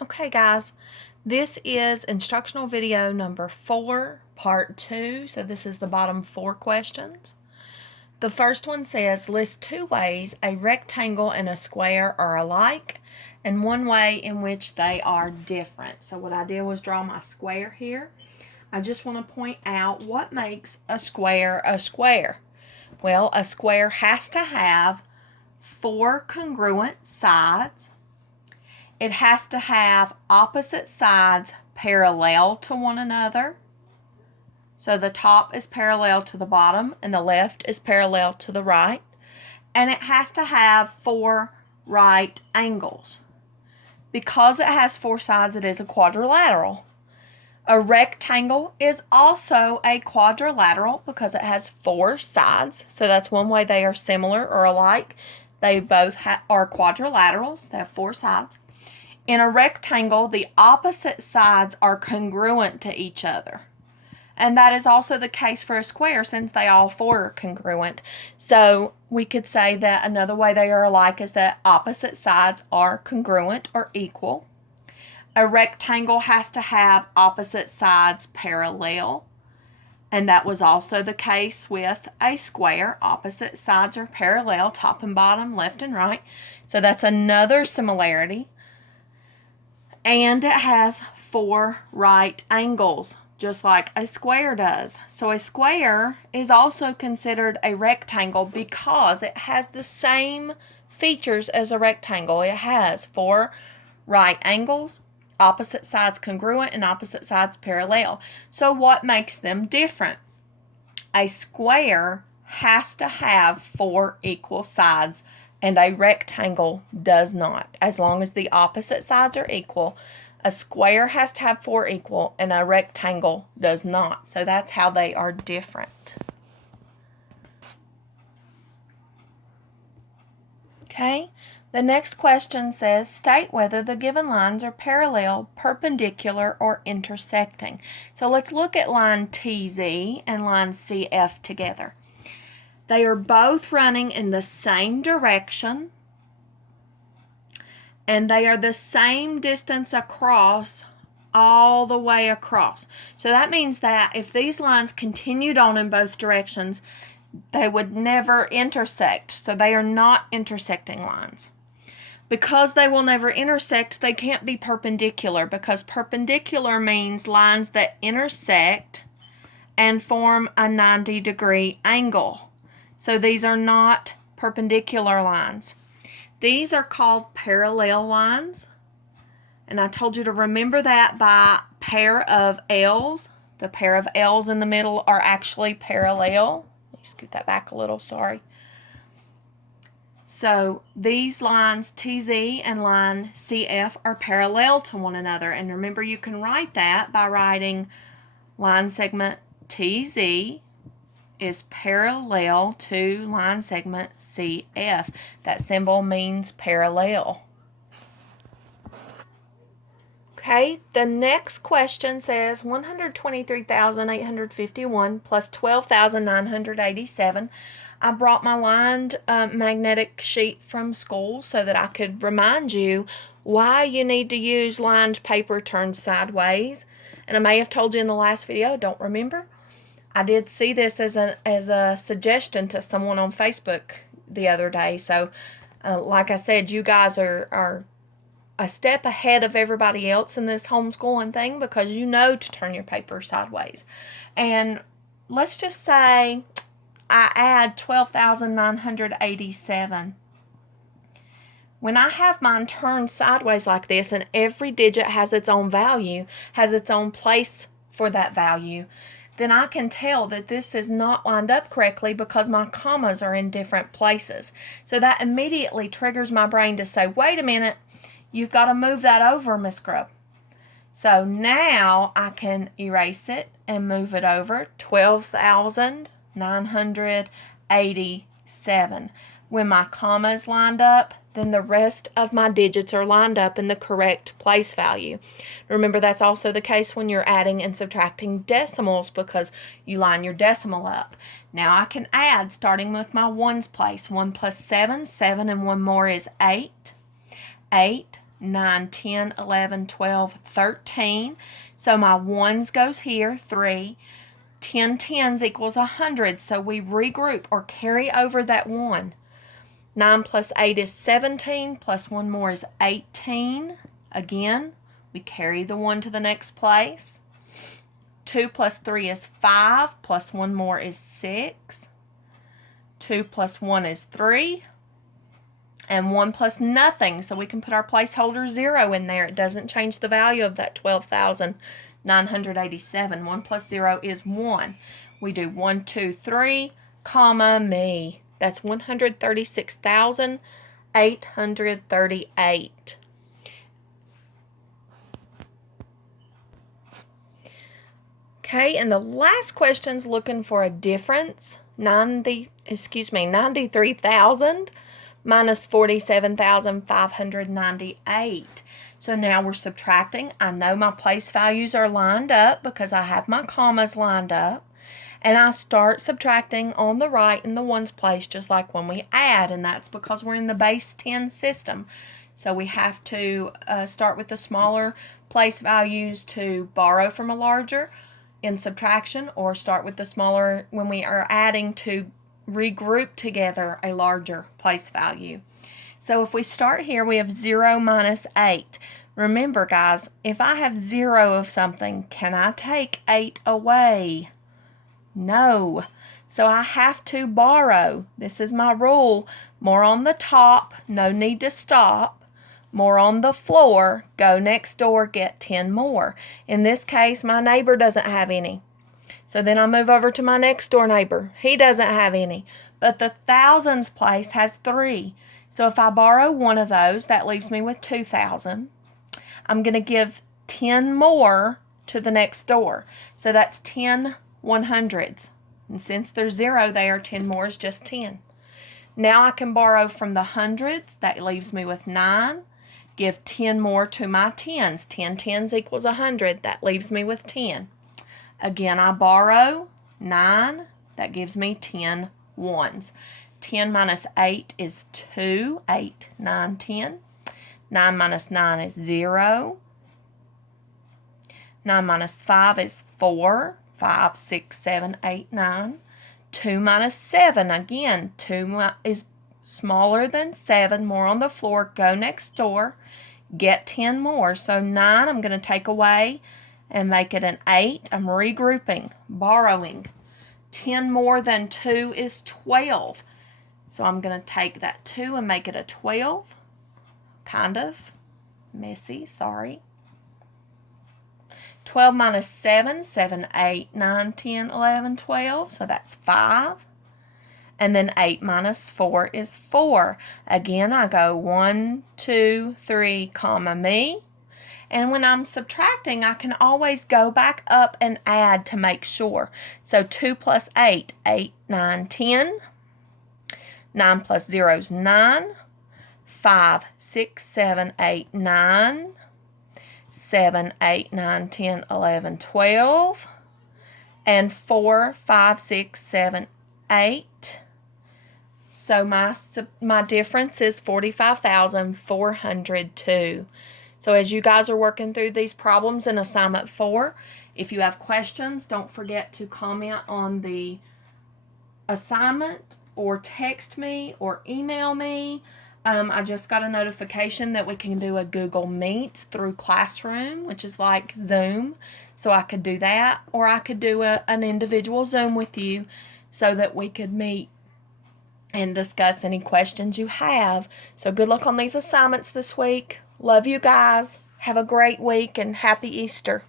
Okay guys, this is instructional video number 4, part 2. So this is the bottom 4 questions. The first one says, list 2 ways a rectangle and a square are alike and 1 way in which they are different. So what I did was draw my square here. I just want to point out what makes a square a square. Well, a square has to have 4 congruent sides. It has to have opposite sides parallel to one another. So the top is parallel to the bottom and the left is parallel to the right. And it has to have 4 right angles. Because it has 4 sides, it is a quadrilateral. A rectangle is also a quadrilateral because it has 4 sides. So that's one way they are similar or alike. They both are quadrilaterals. They have 4 sides. In a rectangle, the opposite sides are congruent to each other. And that is also the case for a square since they all 4 are congruent. So we could say that another way they are alike is that opposite sides are congruent or equal. A rectangle has to have opposite sides parallel. And that was also the case with a square. Opposite sides are parallel, top and bottom, left and right. So that's another similarity. And it has 4 right angles, just like a square does. So a square is also considered a rectangle because it has the same features as a rectangle. It has 4 right angles, opposite sides congruent, and opposite sides parallel. So what makes them different? A square has to have 4 equal sides, and a rectangle does not. As long as the opposite sides are equal, a square has to have 4 equal, and a rectangle does not. So that's how they are different. Okay, the next question says, state whether the given lines are parallel, perpendicular, or intersecting. So let's look at line TZ and line CF together. They are both running in the same direction, and they are the same distance across all the way across. So that means that if these lines continued on in both directions, they would never intersect. So they are not intersecting lines. Because they will never intersect, they can't be perpendicular, because perpendicular means lines that intersect and form a 90-degree angle. So these are not perpendicular lines. These are called parallel lines. And I told you to remember that by pair of L's. The pair of L's in the middle are actually parallel. Let me scoot that back a little, sorry. So these lines TZ and line CF are parallel to one another. And remember, you can write that by writing line segment TZ is parallel to line segment CF. That symbol means parallel. Okay, the next question says 123,851 plus 12,987. I brought my lined magnetic sheet from school so that I could remind you why you need to use lined paper turned sideways. And I may have told you in the last video, don't remember. I did see this as a suggestion to someone on Facebook the other day. So, like I said, you guys are a step ahead of everybody else in this homeschooling thing because you know to turn your paper sideways. And let's just say I add 12,987. When I have mine turned sideways like this and every digit has its own value, has its own place for that value, then I can tell that this is not lined up correctly because my commas are in different places. So that immediately triggers my brain to say, wait a minute, you've got to move that over, Miss Grubb. So now I can erase it and move it over. 12,987. When my comma is lined up, then the rest of my digits are lined up in the correct place value. Remember, that's also the case when you're adding and subtracting decimals because you line your decimal up. Now I can add, starting with my ones place. 1 plus 7, 7 and 1 more is 8. 8 9, 10, 11, 12, 13. So my ones goes here, 3. 10 tens equals 100, so we regroup or carry over that 1. 9 plus 8 is 17, plus 1 more is 18. Again, we carry the 1 to the next place. 2 plus 3 is 5, plus 1 more is 6. 2 plus 1 is 3. And 1 plus nothing, so we can put our placeholder 0 in there. It doesn't change the value of that 12,987. 1 plus 0 is 1. We do 1, 2, 3, comma, me. That's 136,838. Okay, and the last question's looking for a difference. 93,000 minus 47,598. So now we're subtracting. I know my place values are lined up because I have my commas lined up. And I start subtracting on the right in the ones place just like when we add. And that's because we're in the base 10 system. So we have to start with the smaller place values to borrow from a larger in subtraction, or start with the smaller when we are adding to regroup together a larger place value. So if we start here, we have 0 minus 8. Remember, guys, if I have 0 of something, can I take 8 away? No. So I have to borrow. This is my rule. More on the top, no need to stop. More on the floor, go next door, get 10 more. In this case, my neighbor doesn't have any. So then I move over to my next door neighbor. He doesn't have any. But the thousands place has 3. So if I borrow one of those, that leaves me with 2,000. I'm going to give 10 more to the next door. So that's 10 100s. And since there's 0 there, 10 more is just 10. Now I can borrow from the hundreds. That leaves me with 9. Give 10 more to my tens. 10 tens equals 100. That leaves me with 10. Again, I borrow 9. That gives me 10 ones. 10 minus 8 is 2. 8, 9, 10. 9 minus 9 is 0. 9 minus 5 is 4. 5, 6, 7, 8, 9. 2 minus 7. Again, 2 is smaller than 7. More on the floor. Go next door. Get 10 more. So 9 I'm going to take away and make it an 8. I'm regrouping, borrowing. 10 more than 2 is 12. So I'm going to take that 2 and make it a 12. Kind of messy, sorry. 12 minus 7, 7, 8, 9, 10, 11, 12. So that's 5. And then 8 minus 4 is 4. Again, I go 1, 2, 3, comma, me. And when I'm subtracting, I can always go back up and add to make sure. So 2 plus 8, 8, 9, 10. 9 plus 0 is 9. 5, 6, 7, 8, 9. 7, 8, 9, 10, 11, 12. And 4, 5, 6, 7, 8. So my difference is 45,402. So as you guys are working through these problems in assignment 4, if you have questions, don't forget to comment on the assignment or text me or email me. I just got a notification that we can do a Google Meets through Classroom, which is like Zoom. So I could do that, or I could do an individual Zoom with you so that we could meet and discuss any questions you have. So good luck on these assignments this week. Love you guys. Have a great week and happy Easter.